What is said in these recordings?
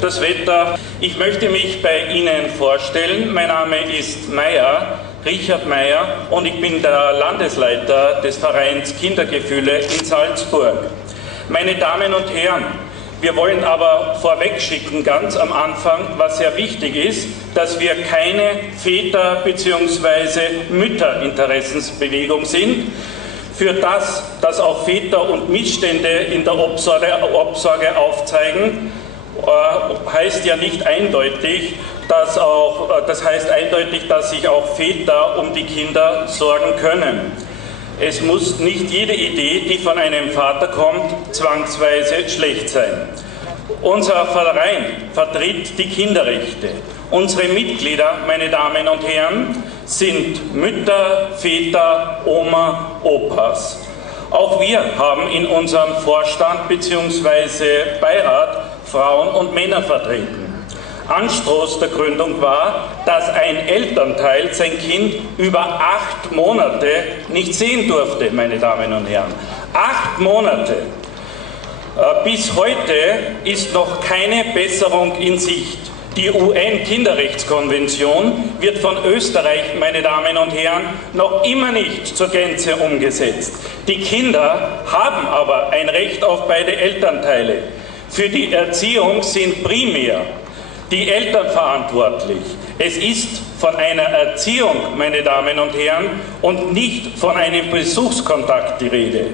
das Wetter. Ich möchte mich bei Ihnen vorstellen. Mein Name ist Meyer, Richard Meyer, und ich bin der Landesleiter des Vereins Kindergefühle in Salzburg. Meine Damen und Herren, wir wollen aber vorweg schicken, ganz am Anfang, was sehr wichtig ist, dass wir keine Väter- bzw. Mütterinteressensbewegung sind. Für das, dass auch Väter und Missstände in der Obsorge aufzeigen, heißt ja nicht eindeutig, das heißt eindeutig, dass sich auch Väter um die Kinder sorgen können. Es muss nicht jede Idee, die von einem Vater kommt, zwangsweise schlecht sein. Unser Verein vertritt die Kinderrechte. Unsere Mitglieder, meine Damen und Herren, sind Mütter, Väter, Oma, Opas. Auch wir haben in unserem Vorstand bzw. Beirat Frauen und Männer vertreten. Anstoß der Gründung war, dass ein Elternteil sein Kind über 8 Monate nicht sehen durfte, meine Damen und Herren. 8 Monate. Bis heute ist noch keine Besserung in Sicht. Die UN-Kinderrechtskonvention wird von Österreich, meine Damen und Herren, noch immer nicht zur Gänze umgesetzt. Die Kinder haben aber ein Recht auf beide Elternteile. Für die Erziehung sind primär die Eltern verantwortlich. Es ist von einer Erziehung, meine Damen und Herren, und nicht von einem Besuchskontakt die Rede.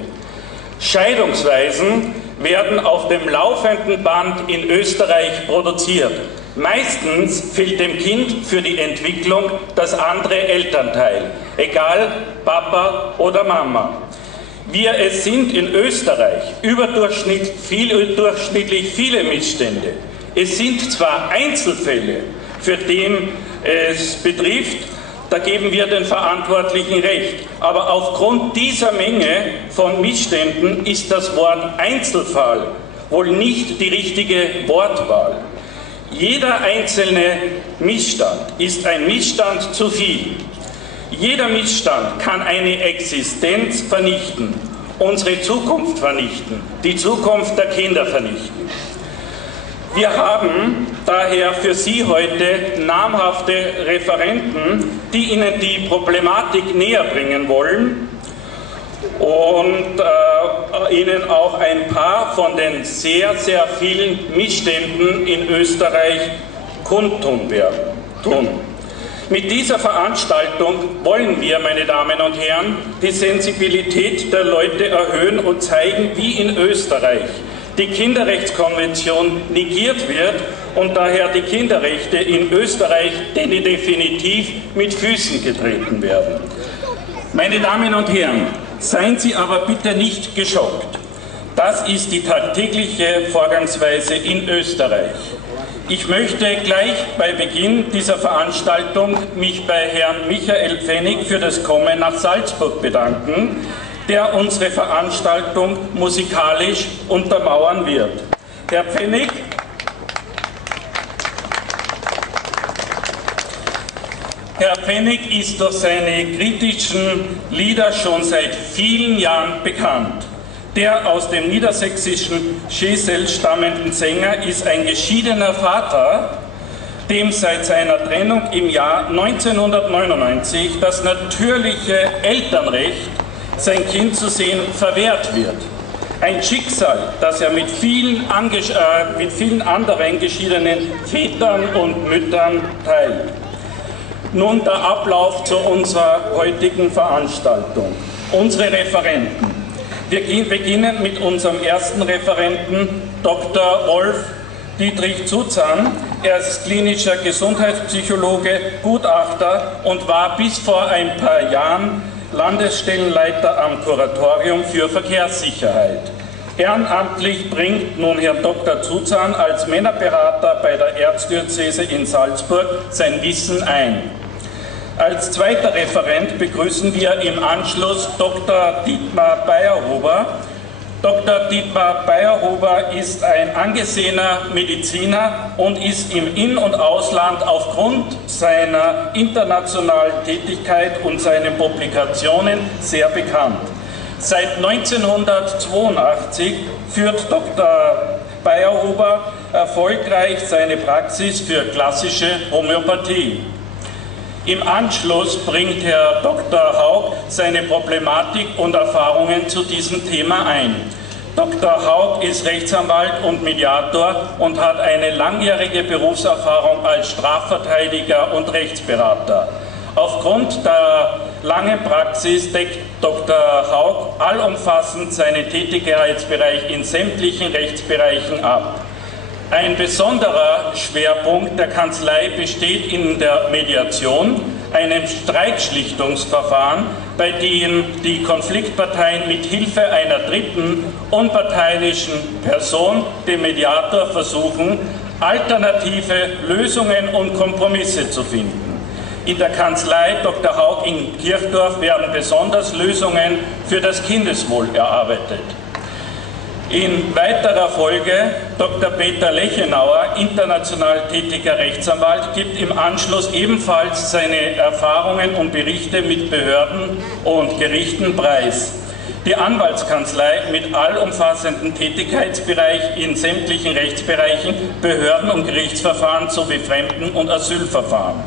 Scheidungsweisen werden auf dem laufenden Band in Österreich produziert. Meistens fehlt dem Kind für die Entwicklung das andere Elternteil, egal Papa oder Mama. Es sind in Österreich überdurchschnittlich viele Missstände. Es sind zwar Einzelfälle, für den es betrifft, da geben wir den Verantwortlichen recht, aber aufgrund dieser Menge von Missständen ist das Wort Einzelfall wohl nicht die richtige Wortwahl. Jeder einzelne Missstand ist ein Missstand zu viel. Jeder Missstand kann eine Existenz vernichten, unsere Zukunft vernichten, die Zukunft der Kinder vernichten. Wir haben daher für Sie heute namhafte Referenten, die Ihnen die Problematik näher bringen wollen und Ihnen auch ein paar von den sehr, sehr vielen Missständen in Österreich kundtun werden. Mit dieser Veranstaltung wollen wir, meine Damen und Herren, die Sensibilität der Leute erhöhen und zeigen, wie in Österreich die Kinderrechtskonvention negiert wird und daher die Kinderrechte in Österreich definitiv mit Füßen getreten werden. Meine Damen und Herren, seien Sie aber bitte nicht geschockt. Das ist die tagtägliche Vorgangsweise in Österreich. Ich möchte gleich bei Beginn dieser Veranstaltung mich bei Herrn Michael Pfennig für das Kommen nach Salzburg bedanken, der unsere Veranstaltung musikalisch untermauern wird. Herr Pfennig, ist durch seine kritischen Lieder schon seit vielen Jahren bekannt. Der aus dem niedersächsischen Schesel stammenden Sänger ist ein geschiedener Vater, dem seit seiner Trennung im Jahr 1999 das natürliche Elternrecht, sein Kind zu sehen, verwehrt wird. Ein Schicksal, das er mit vielen anderen geschiedenen Vätern und Müttern teilt. Nun der Ablauf zu unserer heutigen Veranstaltung. Unsere Referenten. Wir beginnen mit unserem ersten Referenten, Dr. Wolf Dietrich Zuzan. Er ist klinischer Gesundheitspsychologe, Gutachter und war bis vor ein paar Jahren Landesstellenleiter am Kuratorium für Verkehrssicherheit. Ehrenamtlich bringt nun Herr Dr. Zuzan als Männerberater bei der Erzdiözese in Salzburg sein Wissen ein. Als zweiter Referent begrüßen wir im Anschluss Dr. Dietmar Beierhuber. Dr. Dietmar Beierhuber ist ein angesehener Mediziner und ist im In- und Ausland aufgrund seiner internationalen Tätigkeit und seinen Publikationen sehr bekannt. Seit 1982 führt Dr. Beierhuber erfolgreich seine Praxis für klassische Homöopathie. Im Anschluss bringt Herr Dr. Haug seine Problematik und Erfahrungen zu diesem Thema ein. Dr. Haug ist Rechtsanwalt und Mediator und hat eine langjährige Berufserfahrung als Strafverteidiger und Rechtsberater. Aufgrund der langen Praxis deckt Dr. Haug allumfassend seinen Tätigkeitsbereich in sämtlichen Rechtsbereichen ab. Ein besonderer Schwerpunkt der Kanzlei besteht in der Mediation, einem Streitschlichtungsverfahren, bei dem die Konfliktparteien mit Hilfe einer dritten, unparteiischen Person, dem Mediator, versuchen, alternative Lösungen und Kompromisse zu finden. In der Kanzlei Dr. Haug in Kirchdorf werden besonders Lösungen für das Kindeswohl erarbeitet. In weiterer Folge Dr. Peter Lechenauer, international tätiger Rechtsanwalt, gibt im Anschluss ebenfalls seine Erfahrungen und Berichte mit Behörden und Gerichten preis. Die Anwaltskanzlei mit allumfassendem Tätigkeitsbereich in sämtlichen Rechtsbereichen, Behörden- und Gerichtsverfahren sowie Fremden- und Asylverfahren.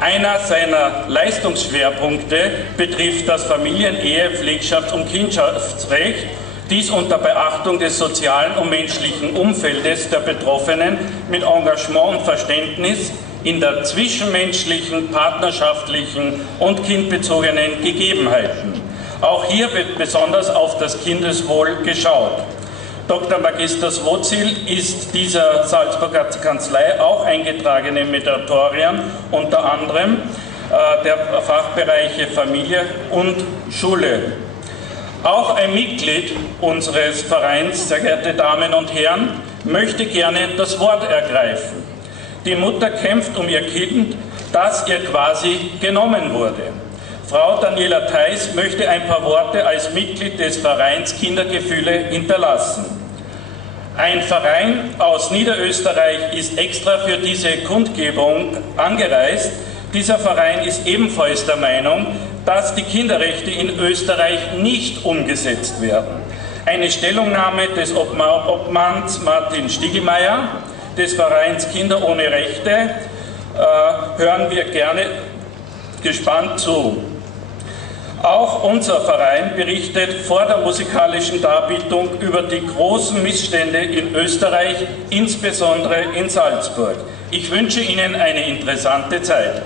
Einer seiner Leistungsschwerpunkte betrifft das Familien-, Ehe-, Pflegschafts- und Kindschaftsrecht, dies unter Beachtung des sozialen und menschlichen Umfeldes der Betroffenen mit Engagement und Verständnis in der zwischenmenschlichen, partnerschaftlichen und kindbezogenen Gegebenheiten. Auch hier wird besonders auf das Kindeswohl geschaut. Dr. Magister Swozil ist dieser Salzburger Kanzlei auch eingetragene Mediatorin, unter anderem der Fachbereiche Familie und Schule. Auch ein Mitglied unseres Vereins, sehr geehrte Damen und Herren, möchte gerne das Wort ergreifen. Die Mutter kämpft um ihr Kind, das ihr quasi genommen wurde. Frau Daniela Theis möchte ein paar Worte als Mitglied des Vereins Kindergefühle hinterlassen. Ein Verein aus Niederösterreich ist extra für diese Kundgebung angereist. Dieser Verein ist ebenfalls der Meinung, dass die Kinderrechte in Österreich nicht umgesetzt werden. Eine Stellungnahme des Obmanns Martin Stiegelmeier des Vereins Kinder ohne Rechte hören wir gerne gespannt zu. Auch unser Verein berichtet vor der musikalischen Darbietung über die großen Missstände in Österreich, insbesondere in Salzburg. Ich wünsche Ihnen eine interessante Zeit.